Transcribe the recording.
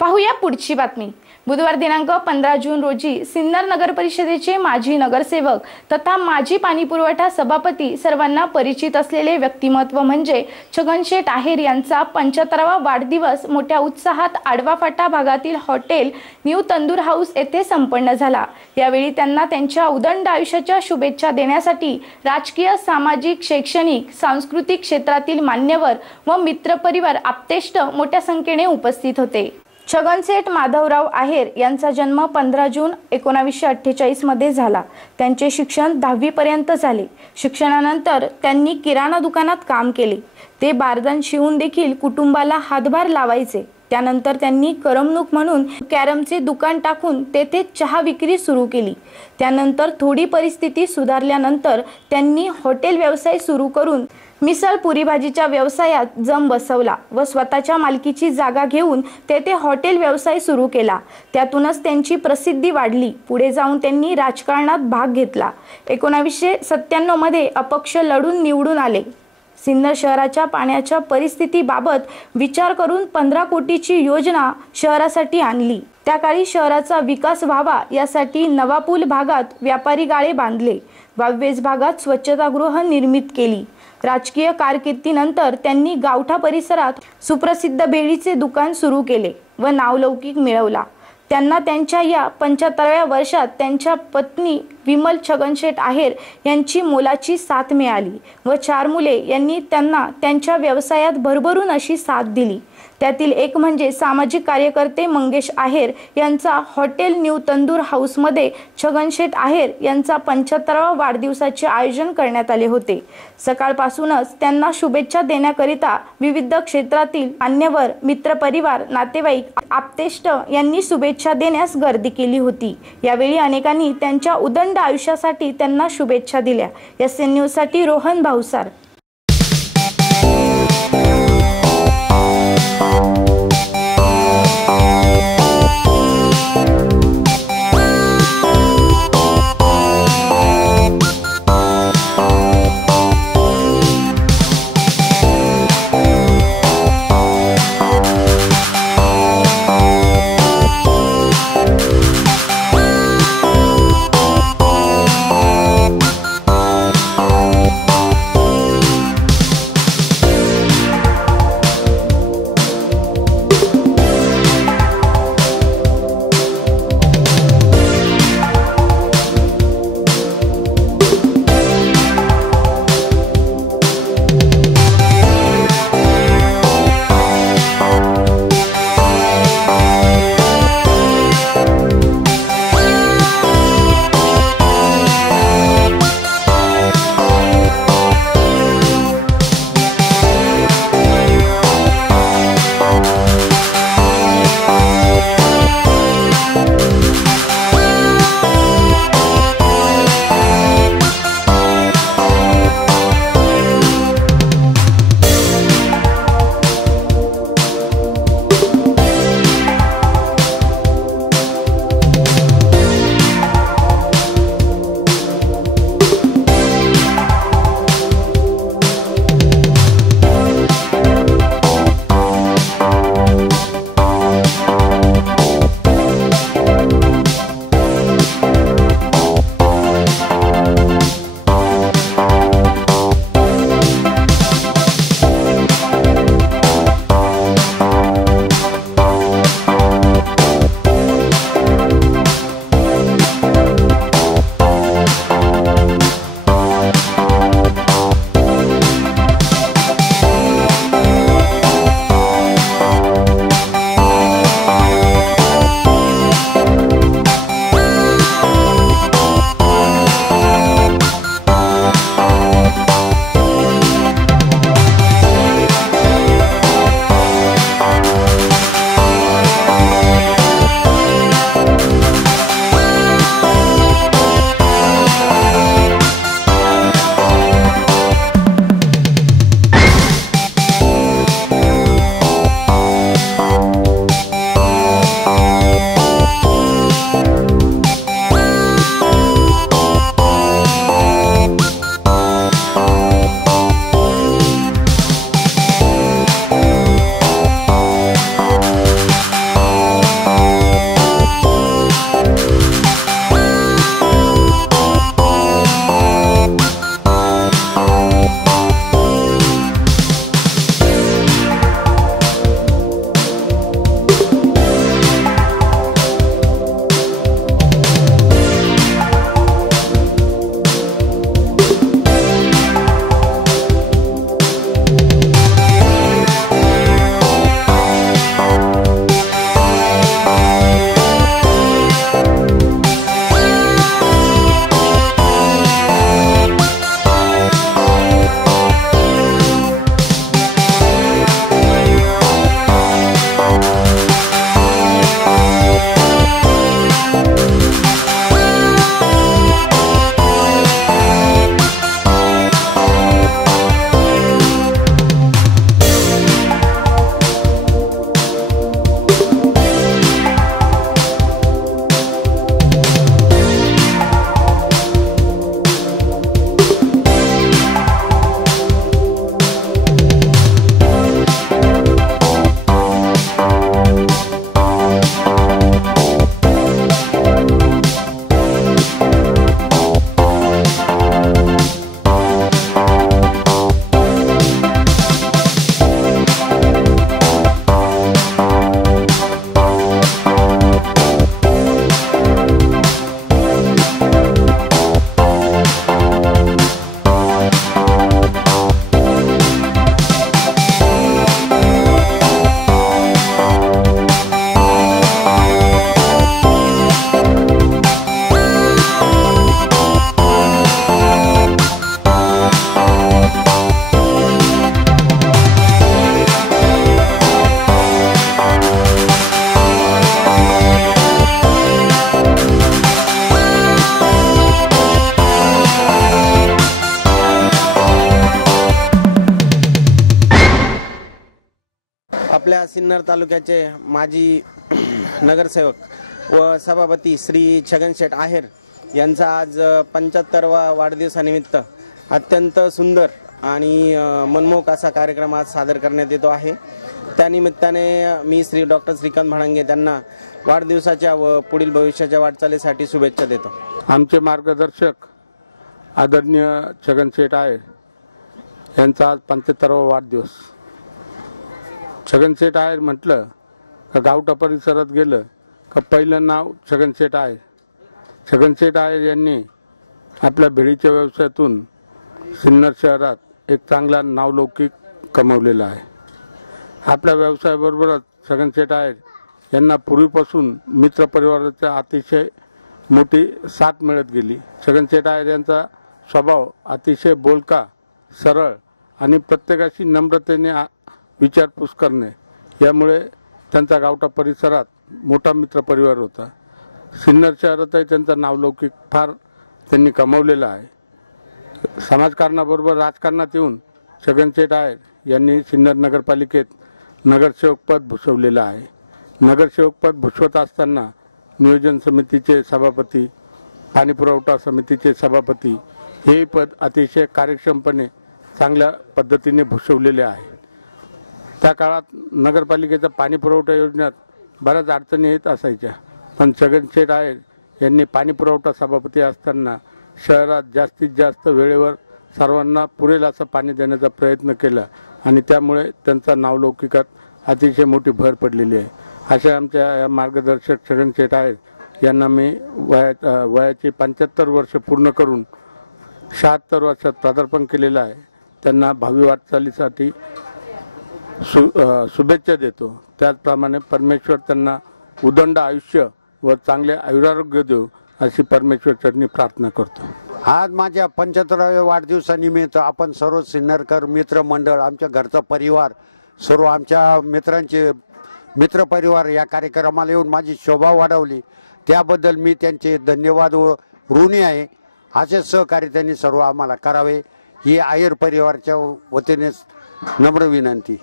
पाहूया पुढची बातमी। बुधवार दिनांक 15 जून रोजी सिन्नर नगर परिषदेचे माजी नगरसेवक तथा माजी पाणीपुरवठा सभापती सर्वांना परिचित असलेले व्यक्तिमत्व म्हणजे छगनशेठ आहेर यांचा 75वा वाढदिवस मोठ्या उत्साहात आडवा फाटा भागातील हॉटेल न्यू तंदूर हाऊस येथे संपन्न झाला। यावेळी त्यांना त्यांच्या उदंड आयुष्याच्या शुभेच्छा देण्यासाठी राजकीय, सामाजिक, शैक्षणिक, सांस्कृतिक क्षेत्रातील मान्यवर व मित्रपरिवार आप्तेष्ट मोठ्या संख्येने उपस्थित होते। छगनशेठ माधवराव आहेर यांचा जन्म 15 जून 1948 मध्ये झाला। त्यांचे शिक्षण 10वी पर्यंत झाले। शिक्षणानंतर त्यांनी किराणा दुकानात काम केले। ते बारदान शिवून देखील कुटुंबाला हातभार लावायचे। त्यानंतर त्यांनी करमणूक म्हणून कॅरमचे दुकान टाकून तेथे चहा विक्री सुरू केली। त्यानंतर थोडी परिस्थिती सुधारल्यानंतर त्यांनी हॉटेल व्यवसाय सुरू करून मिसळ पुरी भाजीच्या व्यवसायात जम बसवला व स्वतःच्या मालकीची जागा घेऊन तेथे हॉटेल व्यवसाय सुरू केला। त्यातूनच त्यांची प्रसिद्धी वाढली। पुढे जाऊन त्यांनी राजकारणात भाग घेतला। 1997 मध्ये अपक्ष लढून निवडून आले। सिन्नर शहराच्या पाण्याच्या परिस्थितीबाबत विचार करून 15 कोटीची योजना शहरासाठी आणली। त्या काळी शहराचा विकास व्हावा यासाठी नवापूल भागात व्यापारी गाळे बांधले। वावेज भागात स्वच्छतागृह निर्मित केली। राजकीय कारकिर्दीनंतर त्यांनी गावठा परिसरात सुप्रसिद्ध भेळीचे दुकान सुरू केले व नावलौकिक मिळवला। त्यांना त्यांच्या या 75व्या वर्षात त्यांच्या पत्नी विमल छगनशेठ आहेर यांची मोलाची साथ मिळाली व 4 मुले यांनी त्यांना त्यांच्या व्यवसायात भरभरून अशी साथ दिली। त्यातील एक म्हणजे सामाजिक कार्यकर्ते मंगेश आहेर यांचा हॉटेल न्यू तंदूर हाऊसमध्ये छगनशेठ आहेर यांचा 75वा वाढदिवसाचे आयोजन करण्यात आले होते। सकाळपासूनच त्यांना शुभेच्छा देण्याकरिता विविध क्षेत्रातील मान्यवर, मित्रपरिवार, नातेवाईक, आप्तेष्ट यांनी शुभेच्छा देण्यास गर्दी केली होती। यावेळी अनेकांनी त्यांच्या उदंड आयुष्यासाठी त्यांना शुभेच्छा दिल्या। SN न्यूज साठी रोहन भाऊसार। सिन्नर तालुक्याचे माजी नगरसेवक व सभापती श्री छगन शेठ आहेर यांचा आज 75वा वाढदिवसानिमित्त अत्यंत सुंदर आणि मनमोहक असा कार्यक्रम आज सादर करण्यात येतो आहे। त्यानिमित्ताने मी श्री डॉक्टर श्रीकांत भाणंगे त्यांना वाढदिवसाच्या व पुढील भविष्याच्या वाटचालीसाठी शुभेच्छा देतो। आमचे मार्गदर्शक आदरणीय छगन शेठ आहेर यांचा आज 75वा वाढदिवस। छगन शेठ आहेर म्हटलं का गावठा परिसरात गेलं का पहिलं नाव छगन शेठ आहेर। छगन शेठ आहेर यांनी आपल्या भेळीच्या व्यवसायातून सिन्नर शहरात एक चांगला नावलौकिक कमवलेला आहे। आपल्या व्यवसायाबरोबरच छगन शेठ आहेर यांना पूर्वीपासून मित्र परिवाराची अतिशय मोठी साथ मिळत गेली। छगन शेठ आहेर यांचा स्वभाव अतिशय बोलका, सरळ आणि प्रत्येकाशी नम्रतेने विचारपूस करणे यामुळे त्यांचा गावठा परिसरात मोठा मित्र परिवार होता। सिन्नर शहरातही त्यांचा नावलौकिक फार त्यांनी कमवलेला आहे। समाजकारणाबरोबर राजकारणात येऊन छगन शेठ आहेर यांनी सिन्नर नगरपालिकेत नगरसेवक पद भूषवलेलं आहे। नगरसेवक पद भूषवत असताना नियोजन समितीचे सभापती, पाणीपुरवठा समितीचे सभापती हे पद अतिशय कार्यक्षमपणे चांगल्या पद्धतीने भूषवलेले आहे। त्या काळात नगरपालिकेच्या पाणीपुरवठा योजनेत बऱ्याच अडचणी येत असायच्या, पण छगन शेठ आहेर यांनी पाणीपुरवठा सभापती असताना शहरात जास्तीत जास्त वेळेवर सर्वांना पुरेल असं पाणी देण्याचा प्रयत्न केला आणि त्यामुळे त्यांचा नावलौकिकात अतिशय मोठी भर पडलेली आहे। अशा आमच्या या मार्गदर्शक छगन शेठ आहेर यांना मी वयाची 75 वर्ष पूर्ण करून 76 वर्षात पदार्पण केलेलं आहे। त्यांना भावी वाटचालीसाठी शुभेच्छा देतो। त्याचप्रमाणे परमेश्वर त्यांना उदंड आयुष्य व चांगले आयुरारोग्य देव अशी परमेश्वर चरणी प्रार्थना करतो। आज माझ्या 75व्या वाढदिवसानिमित्त आपण सर्व सिन्नरकर मित्र मंडळ, आमच्या घरचा परिवार, सर्व आमच्या मित्रांचे मित्र परिवार या कार्यक्रमाला येऊन माझी शोभा वाढवली, त्याबद्दल मी त्यांचे धन्यवाद व ऋणी आहे। असे सहकार्य त्यांनी सर्व आम्हाला करावे ही आहेर परिवाराच्या वतीने नम्र विनंती।